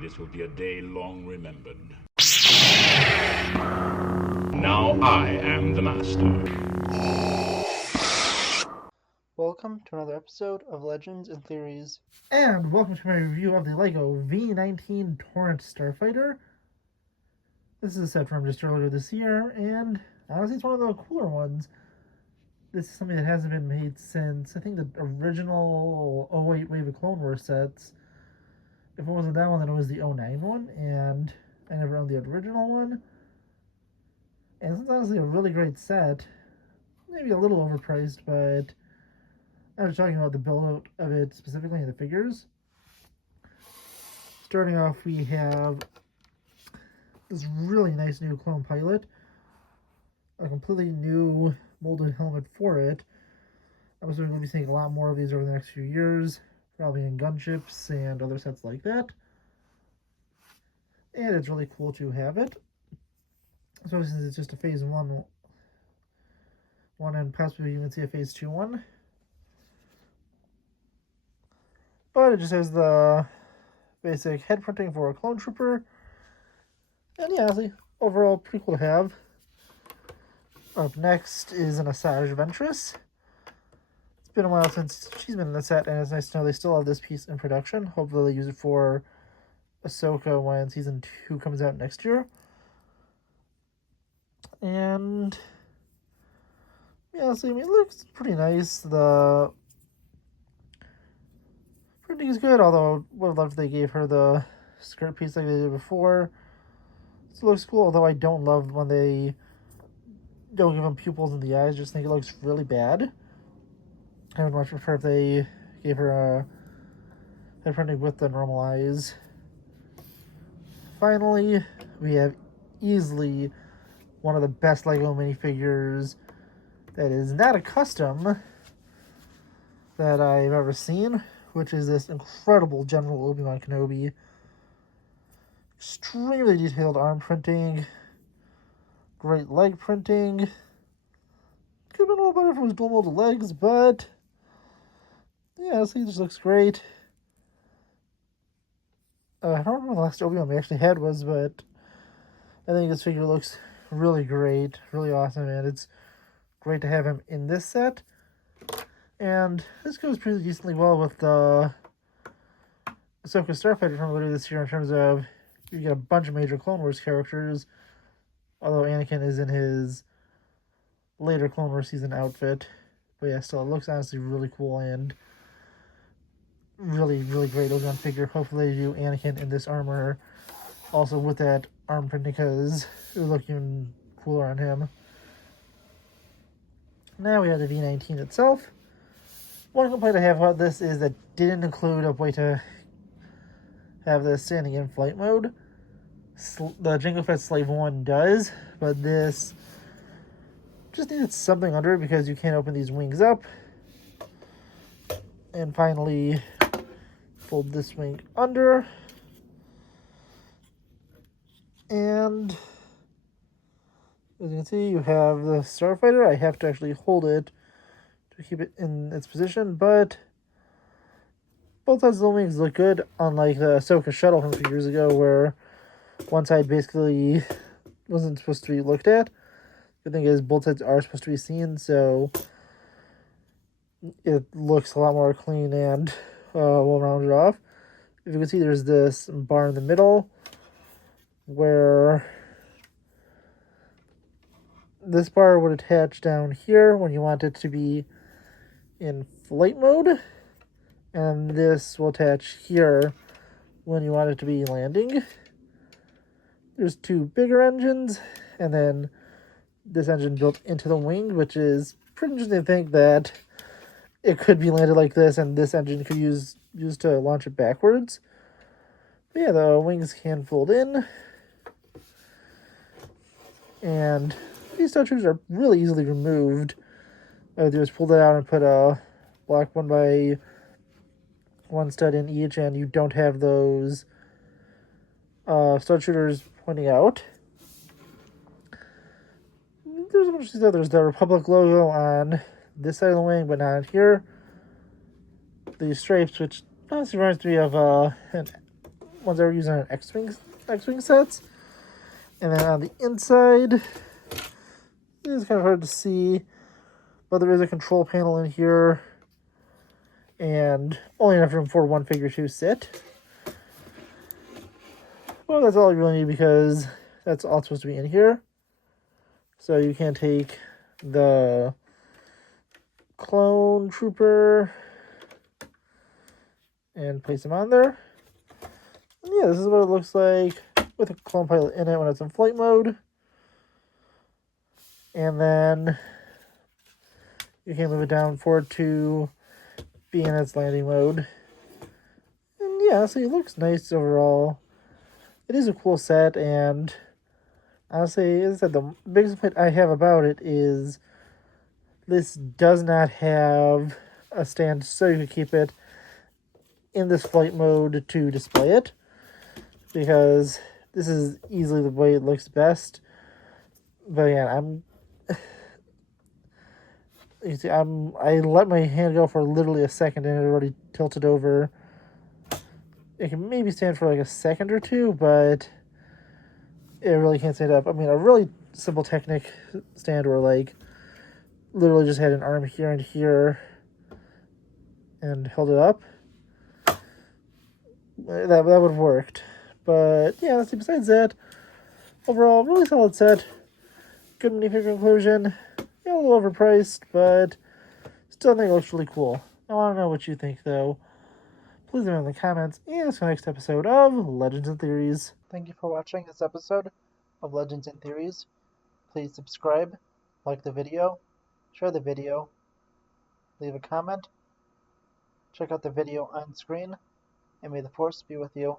This will be a day long remembered. Now I am the master. Welcome to another episode of Legends and Theories. And welcome to my review of the LEGO V-19 Torrent Starfighter. This is a set from just earlier this year, and honestly it's one of the cooler ones. This is something that hasn't been made since, I think, the original 08 Wave of Clone Wars sets. If it wasn't that one, then it was the 09 one, and I never owned the original one. And it's honestly a really great set. Maybe a little overpriced, but I was talking about the build of it specifically in the figures. Starting off, we have this really nice new clone pilot, a completely new molded helmet for it. I'm assuming we'll be seeing a lot more of these over the next few years, probably in gunships and other sets like that. And it's really cool to have it, especially since it's just a phase one and possibly even see a phase 2 one. But it just has the basic head printing for a clone trooper. And yeah, honestly, overall pretty cool to have. Up next is an Asajj Ventress. It's been a while since she's been in the set, and it's nice to know they still have this piece in production. Hopefully they use it for Ahsoka when Season 2 comes out next year. And yeah, so I mean, it looks pretty nice. The printing is good, although I would have loved if they gave her the skirt piece like they did before. It looks cool, although I don't love when they don't give them pupils in the eyes. Just think it looks really bad. I would much prefer if they gave her a head printing with the normal eyes. Finally, we have easily one of the best LEGO minifigures that is not a custom that I've ever seen, which is this incredible General Obi-Wan Kenobi. Extremely detailed arm printing, great leg printing. Could have been a little better if it was dual molded legs, but yeah, see, this looks great. I don't remember the last Obi-Wan we actually had was, but I think this figure looks really great, really awesome, and it's great to have him in this set. And this goes pretty decently well with the Ahsoka Starfighter from earlier this year in terms of you get a bunch of major Clone Wars characters, although Anakin is in his later Clone Wars season outfit. But yeah, still, it looks honestly really cool and really, really great Obi-Wan figure. Hopefully they do Anakin in this armor, also with that arm printing, because it would look even cooler on him. Now we have the V-19 itself. One complaint I have about this is that didn't include a way to have this standing in flight mode. The Jango Fett Slave 1 does, but this just needed something under it because you can't open these wings up. And finally, fold this wing under. And as you can see, you have the Starfighter. I have to actually hold it to keep it in its position, but both sides of the wings look good, unlike the Ahsoka shuttle from a few years ago, where one side basically wasn't supposed to be looked at. The thing is, both sides are supposed to be seen, so it looks a lot more clean and well rounded off. If you can see, there's this bar in the middle where this bar would attach down here when you want it to be in flight mode, and this will attach here when you want it to be landing. There's two bigger engines, and then this engine built into the wing, which is pretty interesting to think that it could be landed like this, and this engine could use to launch it backwards. But yeah, the wings can fold in, and these touchers are really easily removed. All I do is pull that out and put a black 1x1 stud in each, and you don't have those stud shooters pointing out. There's a bunch of these others. The Republic logo on this side of the wing, but not here. These stripes, which honestly reminds me of ones I were using on X-Wing sets. And then on the inside, it's kind of hard to see, but there is a control panel in here, and only enough room for one figure to sit. Well, that's all you really need because that's all supposed to be in here. So you can take the clone trooper and place him on there. And yeah, this is what it looks like with a clone pilot in it when it's in flight mode. And then you can move it down for it to be in its landing mode. And yeah, so it looks nice overall. It is a cool set, and honestly, as I said, the biggest complaint I have about it is this does not have a stand so you can keep it in this flight mode to display it, because this is easily the way it looks best. But yeah, I let my hand go for literally a second and it already tilted over. It can maybe stand for like a second or two, but it really can't stand up. I mean, a really simple Technic stand where like literally just had an arm here and here and held it up, that would have worked. But yeah, besides that, overall, really solid set. Good minifigure inclusion. Yeah, a little overpriced, but still think it looks really cool. I want to know what you think, though. Please leave it in the comments, and see you next episode of Legends and Theories. Thank you for watching this episode of Legends and Theories. Please subscribe, like the video, share the video, leave a comment, check out the video on screen, and may the Force be with you.